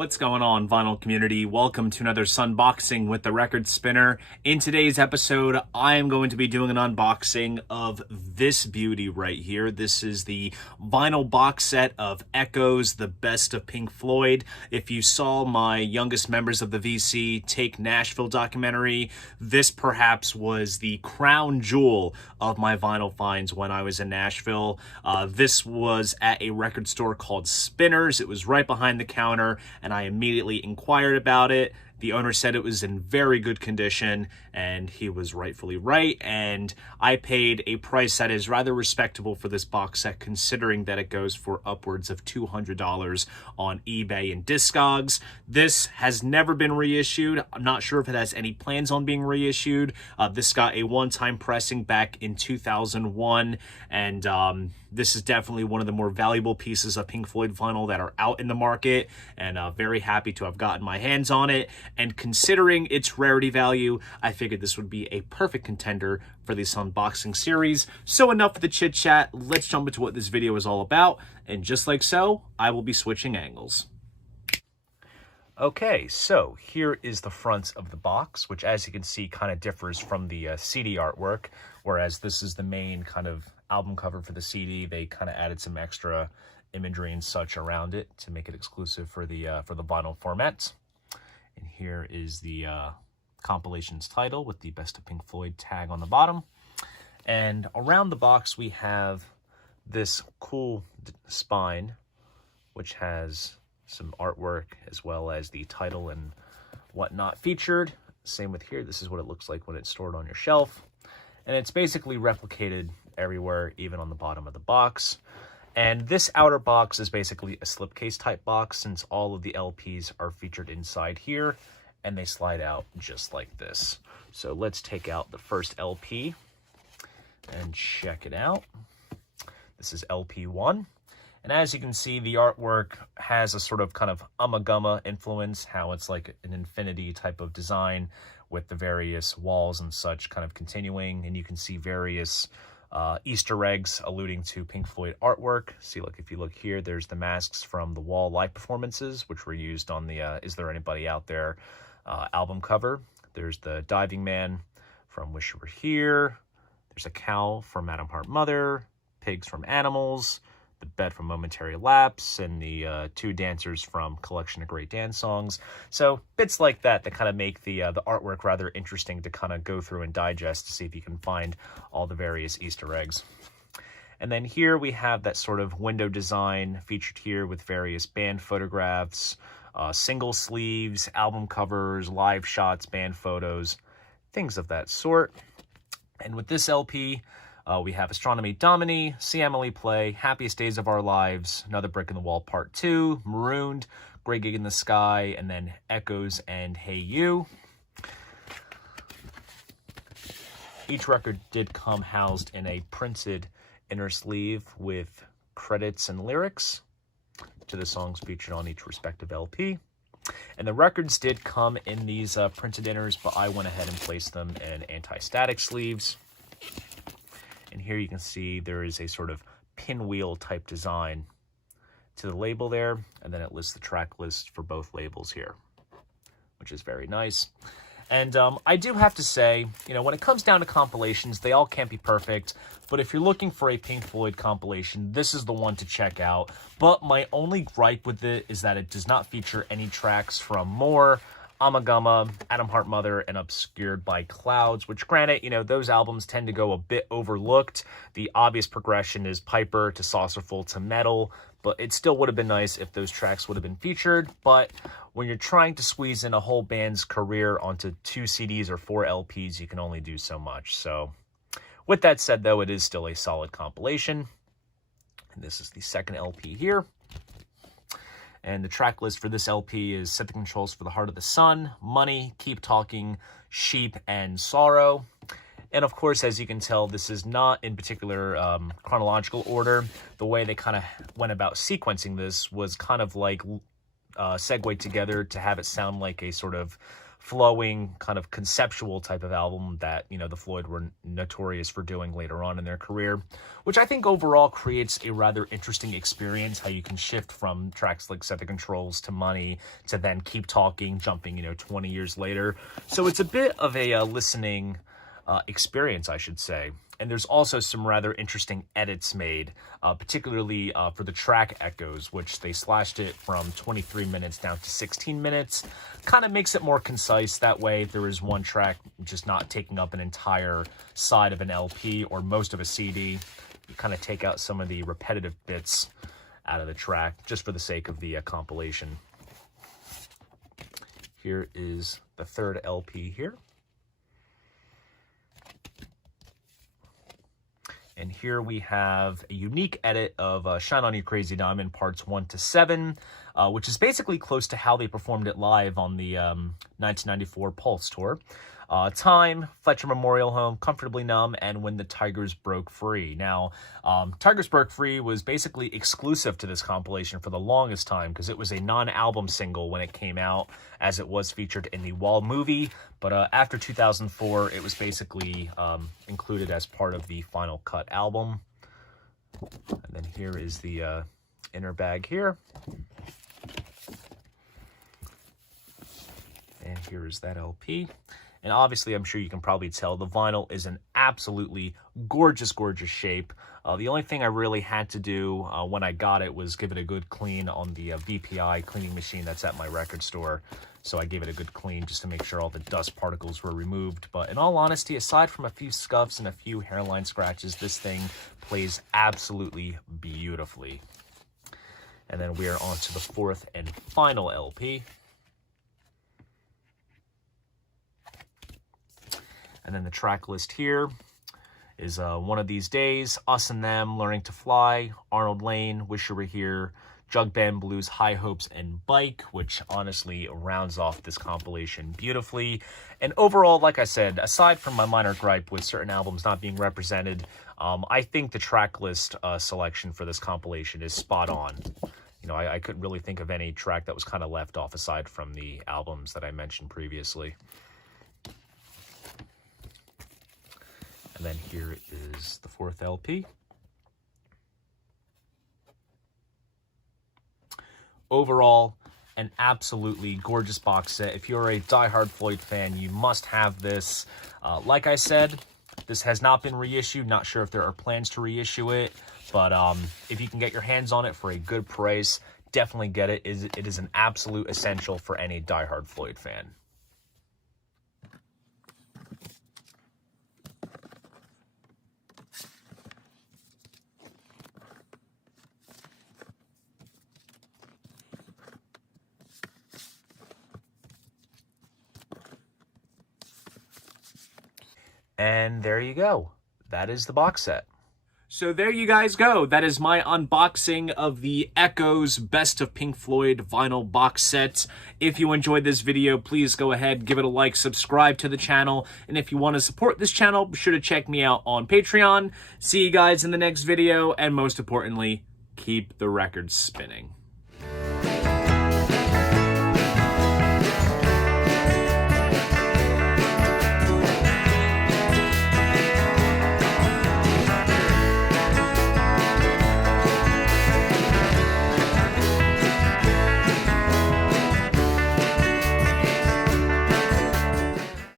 What's going on, vinyl community? Welcome to another Sunboxing with the Record Spinner. In today's episode, I am going to be doing an unboxing of this beauty right here. This is the vinyl box set of Echoes, the best of Pink Floyd. If you saw my youngest members of the VC Take Nashville documentary, this perhaps was the crown jewel of my vinyl finds when I was in Nashville. This was at a record store called Spinners. It was right behind the counter, and I immediately inquired about it. The owner said it was in very good condition, and he was rightfully right, and I paid a price that is rather respectable for this box set, considering that it goes for upwards of $200 on eBay and Discogs. This has never been reissued. I'm not sure if it has any plans on being reissued. This got a one-time pressing back in 2001, and this is definitely one of the more valuable pieces of Pink Floyd vinyl that are out in the market, and very happy to have gotten my hands on it. And considering its rarity value, I figured this would be a perfect contender for this unboxing series. So enough of the chit chat, let's jump into what this video is all about. And just like so, I will be switching angles. Okay, so here is the front of the box, which as you can see kind of differs from the CD artwork, whereas this is the main kind of album cover for the CD. They kind of added some extra imagery and such around it to make it exclusive for the vinyl format. And here is the compilation's title with the Best of Pink Floyd tag on the bottom. And around the box we have this cool spine, which has some artwork as well as the title and whatnot featured. Same with here. This is what it looks like when it's stored on your shelf. And it's basically replicated everywhere, even on the bottom of the box. And this outer box is basically a slipcase type box, since all of the LPs are featured inside here and they slide out just like this. So let's take out the first LP and check it out. This is LP1. And as you can see, the artwork has a sort of kind of Ummagumma influence, how it's like an infinity type of design with the various walls and such kind of continuing. And you can see various Easter eggs alluding to Pink Floyd artwork. See, like if you look here, there's the masks from the Wall live performances, which were used on the Is There Anybody Out There album cover. There's the diving man from Wish You Were Here. There's a cow from Madam Heart Mother, pigs from Animals, the bed from Momentary Lapse, and the two dancers from Collection of Great Dance Songs. So bits like that that kind of make the artwork rather interesting to kind of go through and digest to see if you can find all the various Easter eggs. And then here we have that sort of window design featured here with various band photographs, single sleeves, album covers, live shots, band photos, things of that sort. And with this LP, we have Astronomy Domini, See Emily Play, Happiest Days of Our Lives, Another Brick in the Wall Part 2, Marooned, Great Gig in the Sky, and then Echoes and Hey You. Each record did come housed in a printed inner sleeve with credits and lyrics to the songs featured on each respective LP. And the records did come in these printed inners, but I went ahead and placed them in anti-static sleeves. And here you can see there is a sort of pinwheel type design to the label there. And then it lists the track list for both labels here, which is very nice. And I do have to say, you know, when it comes down to compilations, they all can't be perfect. But if you're looking for a Pink Floyd compilation, this is the one to check out. But my only gripe with it is that it does not feature any tracks from More, Ummagumma, Madam Heart Mother, and Obscured by Clouds, which granted, you know, those albums tend to go a bit overlooked. The obvious progression is Piper to Saucerful to Metal, but it still would have been nice if those tracks would have been featured. But when you're trying to squeeze in a whole band's career onto 2 CDs or 4 LPs, you can only do so much. So with that said, though, it is still a solid compilation. And this is the second LP here. And the track list for this LP is Set the Controls for the Heart of the Sun, Money, Keep Talking, Sheep, and Sorrow. And of course, as you can tell, this is not in particular chronological order. The way they kind of went about sequencing this was kind of like segued together to have it sound like a sort of flowing, kind of conceptual type of album that, you know, the Floyd were notorious for doing later on in their career, which I think overall creates a rather interesting experience, how you can shift from tracks like Set the Controls to Money to then Keep Talking, jumping, you know, 20 years later. So it's a bit of a listening experience, I should say. And there's also some rather interesting edits made, particularly for the track echoes, which they slashed it from 23 minutes down to 16 minutes. Kind of makes it more concise. That way, if there is one track just not taking up an entire side of an LP or most of a CD, you kind of take out some of the repetitive bits out of the track just for the sake of the compilation. Here is the third LP here. And here we have a unique edit of Shine On You Crazy Diamond parts 1 to 7, which is basically close to how they performed it live on the 1994 Pulse tour. Time, Fletcher Memorial Home, Comfortably Numb, and When the Tigers Broke Free. Now, Tigers Broke Free was basically exclusive to this compilation for the longest time because it was a non-album single when it came out, as it was featured in the Wall movie. But after 2004, it was basically included as part of the Final Cut album. And then here is the inner bag here. And here is that LP. And obviously, I'm sure you can probably tell the vinyl is an absolutely gorgeous, gorgeous shape. The only thing I really had to do when I got it was give it a good clean on the VPI cleaning machine that's at my record store. So I gave it a good clean just to make sure all the dust particles were removed. But in all honesty, aside from a few scuffs and a few hairline scratches, this thing plays absolutely beautifully. And then we are on to the fourth and final LP. And then the track list here is One of These Days, Us and Them, Learning to Fly, Arnold Lane, Wish You Were Here, Jug Band Blues, High Hopes, and Bike, which honestly rounds off this compilation beautifully. And overall, like I said, aside from my minor gripe with certain albums not being represented, I think the track list selection for this compilation is spot on. You know, I couldn't really think of any track that was kind of left off aside from the albums that I mentioned previously. And then here is the fourth LP. Overall, an absolutely gorgeous box set. If you're a diehard Floyd fan, you must have this. Like I said, this has not been reissued. Not sure if there are plans to reissue it, but if you can get your hands on it for a good price, definitely get it. It is an absolute essential for any diehard Floyd fan. And there you go. That is the box set. So there you guys go. That is my unboxing of the Echoes Best of Pink Floyd vinyl box set. If you enjoyed this video, please go ahead, give it a like, subscribe to the channel. And if you want to support this channel, be sure to check me out on Patreon. See you guys in the next video. And most importantly, keep the records spinning.